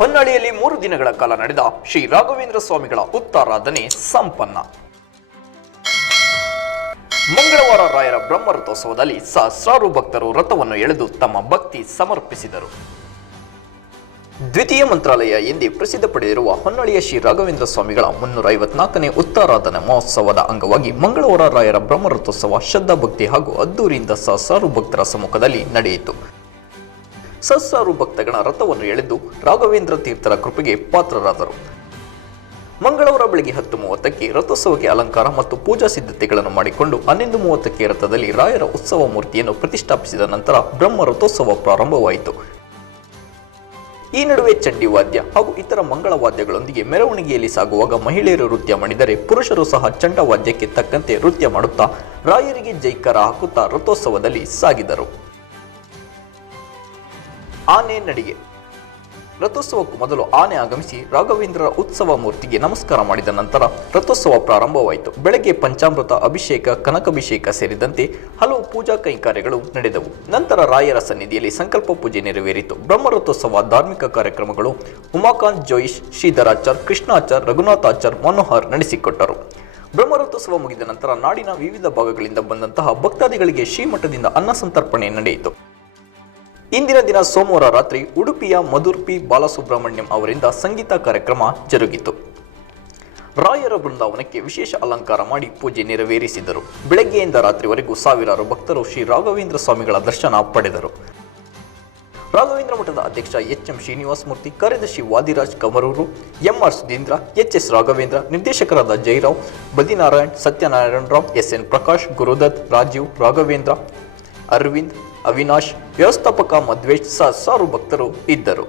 ಹೊನ್ನಳಿಯಲ್ಲಿ ಮೂರು ದಿನಗಳ ಕಾಲ ನಡೆದ ಶ್ರೀ ರಾಘವೇಂದ್ರ ಸ್ವಾಮಿಗಳ ಉತ್ತಾರಾಧನೆ ಸಂಪನ್ನ. ಮಂಗಳವಾರ ರಾಯರ ಬ್ರಹ್ಮರಥೋತ್ಸವದಲ್ಲಿ ಸಹಸ್ರಾರು ಭಕ್ತರು ರಥವನ್ನು ಎಳೆದು ತಮ್ಮ ಭಕ್ತಿ ಸಮರ್ಪಿಸಿದರು. ದ್ವಿತೀಯ ಮಂತ್ರಾಲಯ ಎಂದೇ ಪ್ರಸಿದ್ಧ ಪಡೆದಿರುವ ಹೊನ್ನಳಿಯ ಶ್ರೀ ರಾಘವೇಂದ್ರ ಸ್ವಾಮಿಗಳ ಮುನ್ನೂರ ಐವತ್ನಾಲ್ಕನೇ ಉತ್ತಾರಾಧನೆ ಮಹೋತ್ಸವದ ಅಂಗವಾಗಿ ಮಂಗಳವಾರ ರಾಯರ ಬ್ರಹ್ಮರಥೋತ್ಸವ ಶ್ರದ್ಧಾ ಭಕ್ತಿ ಹಾಗೂ ಅದ್ದೂರಿಯಿಂದ ಸಹಸ್ರಾರು ಭಕ್ತರ ಸಮ್ಮುಖದಲ್ಲಿ ನಡೆಯಿತು. ಸಹಸ್ರಾರು ಭಕ್ತಗಣ ರಥವನ್ನು ಎಳೆದು ರಾಘವೇಂದ್ರ ತೀರ್ಥರ ಕೃಪೆಗೆ ಪಾತ್ರರಾದರು. ಮಂಗಳವಾರ ಬೆಳಗ್ಗೆ ಹತ್ತು ಮೂವತ್ತಕ್ಕೆ ರಥೋತ್ಸವಕ್ಕೆ ಅಲಂಕಾರ ಮತ್ತು ಪೂಜಾ ಸಿದ್ಧತೆಗಳನ್ನು ಮಾಡಿಕೊಂಡು ಹನ್ನೊಂದು ಮೂವತ್ತಕ್ಕೆ ರಥದಲ್ಲಿ ರಾಯರ ಉತ್ಸವ ಮೂರ್ತಿಯನ್ನು ಪ್ರತಿಷ್ಠಾಪಿಸಿದ ನಂತರ ಬ್ರಹ್ಮ ರಥೋತ್ಸವ ಪ್ರಾರಂಭವಾಯಿತು. ಈ ನಡುವೆ ಚಂಡಿ ವಾದ್ಯ ಹಾಗೂ ಇತರ ಮಂಗಳ ವಾದ್ಯಗಳೊಂದಿಗೆ ಮೆರವಣಿಗೆಯಲ್ಲಿ ಸಾಗುವಾಗ ಮಹಿಳೆಯರು ನೃತ್ಯ ಮಾಡಿದರೆ ಪುರುಷರು ಸಹ ಚಂಡ ವಾದ್ಯಕ್ಕೆ ತಕ್ಕಂತೆ ನೃತ್ಯ ಮಾಡುತ್ತಾ ರಾಯರಿಗೆ ಜೈಕಾರ ಹಾಕುತ್ತಾ ರಥೋತ್ಸವದಲ್ಲಿ ಸಾಗಿದರು. ಆನೆ ನಡಿಗೆ ರಥೋತ್ಸವಕ್ಕೂ ಮೊದಲು ಆನೆ ಆಗಮಿಸಿ ರಾಘವೇಂದ್ರರ ಉತ್ಸವ ಮೂರ್ತಿಗೆ ನಮಸ್ಕಾರ ಮಾಡಿದ ನಂತರ ರಥೋತ್ಸವ ಪ್ರಾರಂಭವಾಯಿತು. ಬೆಳಗ್ಗೆ ಪಂಚಾಮೃತ, ಅಭಿಷೇಕ, ಕನಕಾಭಿಷೇಕ ಸೇರಿದಂತೆ ಹಲವು ಪೂಜಾ ಕೈಂಕಾರ್ಯಗಳು ನಡೆದವು. ನಂತರ ರಾಯರ ಸನ್ನಿಧಿಯಲ್ಲಿ ಸಂಕಲ್ಪ ಪೂಜೆ ನೆರವೇರಿತು. ಬ್ರಹ್ಮರಥೋತ್ಸವ ಧಾರ್ಮಿಕ ಕಾರ್ಯಕ್ರಮಗಳು ಉಮಾಕಾಂತ್, ಜೋಯಿಶ್, ಶ್ರೀಧರಾಚಾರ್, ಕೃಷ್ಣಾಚಾರ್, ರಘುನಾಥಾಚಾರ್, ಮನೋಹರ್ ನಡೆಸಿಕೊಟ್ಟರು. ಬ್ರಹ್ಮರಥೋತ್ಸವ ಮುಗಿದ ನಂತರ ನಾಡಿನ ವಿವಿಧ ಭಾಗಗಳಿಂದ ಬಂದಂತಹ ಭಕ್ತಾದಿಗಳಿಗೆ ಶ್ರೀಮಠದಿಂದ ಅನ್ನ ಸಂತರ್ಪಣೆ ನಡೆಯಿತು. ಇಂದಿನ ದಿನ ಸೋಮವಾರ ರಾತ್ರಿ ಉಡುಪಿಯ ಮಧುರ್ಪಿ ಬಾಲಸುಬ್ರಹ್ಮಣ್ಯಂ ಅವರಿಂದ ಸಂಗೀತ ಕಾರ್ಯಕ್ರಮ ಜರುಗಿತು. ರಾಯರ ಬೃಂದಾವನಕ್ಕೆ ವಿಶೇಷ ಅಲಂಕಾರ ಮಾಡಿ ಪೂಜೆ ನೆರವೇರಿಸಿದರು. ಬೆಳಗ್ಗೆಯಿಂದ ರಾತ್ರಿವರೆಗೂ ಸಾವಿರಾರು ಭಕ್ತರು ಶ್ರೀ ರಾಘವೇಂದ್ರ ಸ್ವಾಮಿಗಳ ದರ್ಶನ ಪಡೆದರು. ರಾಘವೇಂದ್ರ ಮಠದ ಅಧ್ಯಕ್ಷ ಎಚ್ ಎಂ ಶ್ರೀನಿವಾಸ ಮೂರ್ತಿ, ಕಾರ್ಯದರ್ಶಿ Vadiraj Kamaruru, M R Sudhindra H S Raghavendra, ನಿರ್ದೇಶಕರಾದ ಜೈರಾವ್, ಬದಿನಾರಾಯಣ್ ಸತ್ಯನಾರಾಯಣ ರಾವ್ ಎಸ್ ಎನ್ ಪ್ರಕಾಶ್, ಗುರುದತ್, ರಾಜೀವ್, ರಾಘವೇಂದ್ರ ಅರವಿಂದ್ ಅವಿನಾಶ್ ವ್ಯವಸ್ಥಾಪಕ ಮಧ್ವೇಶ್ ಸಹಸ್ರಾರು ಭಕ್ತರು ಇದ್ದರು.